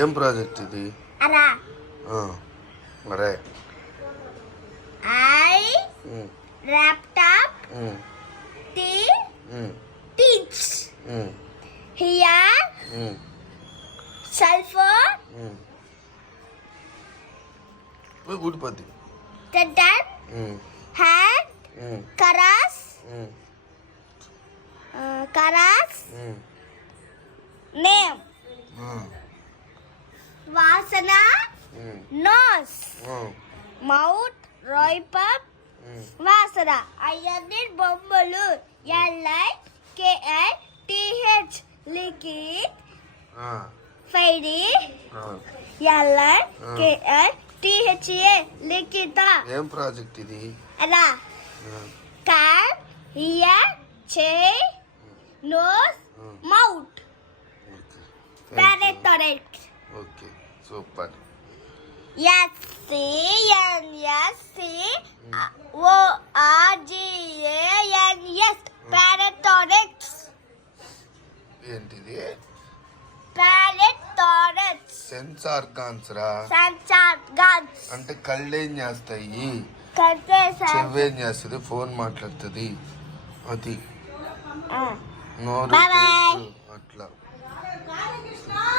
ఏం ప్రాజెక్ట్ ఇది? అరా మరే ఐ ల్యాప్టాప్ టీ టీచ్ హియర్ సెల్ ఫోన్ ఊడిపోద్ది. టెన్ హ్యాండ్ కరాస్ నేమ్ వాసన నోస్ మౌత్ రాయిపప్ వాసన అవన్నీ బొమ్మలు LIKITH లిక్విడ్ ఫైడి LIKITHA లిఖిత. ఏం ప్రాజెక్ట్ ఇది? అలా కాన్ హియర్ చెయ్ నోస్ మౌత్ ప్యారెటోరెట్. Okay super. SCNSCORGANS ప్యారెటోరెట్స్. ఏంటిది? ప్యారెటోరెట్స్ సెన్స్ ఆర్గాన్స్ రా. సెన్సార్గాన్స్ అంటే కళ్ళేం చేస్తాయి, కల్పేసా చెవేం చేస్తుంది, ఫోన్ మాట్లాడుతుంది, అది నోరు Bye bye. అట్లా.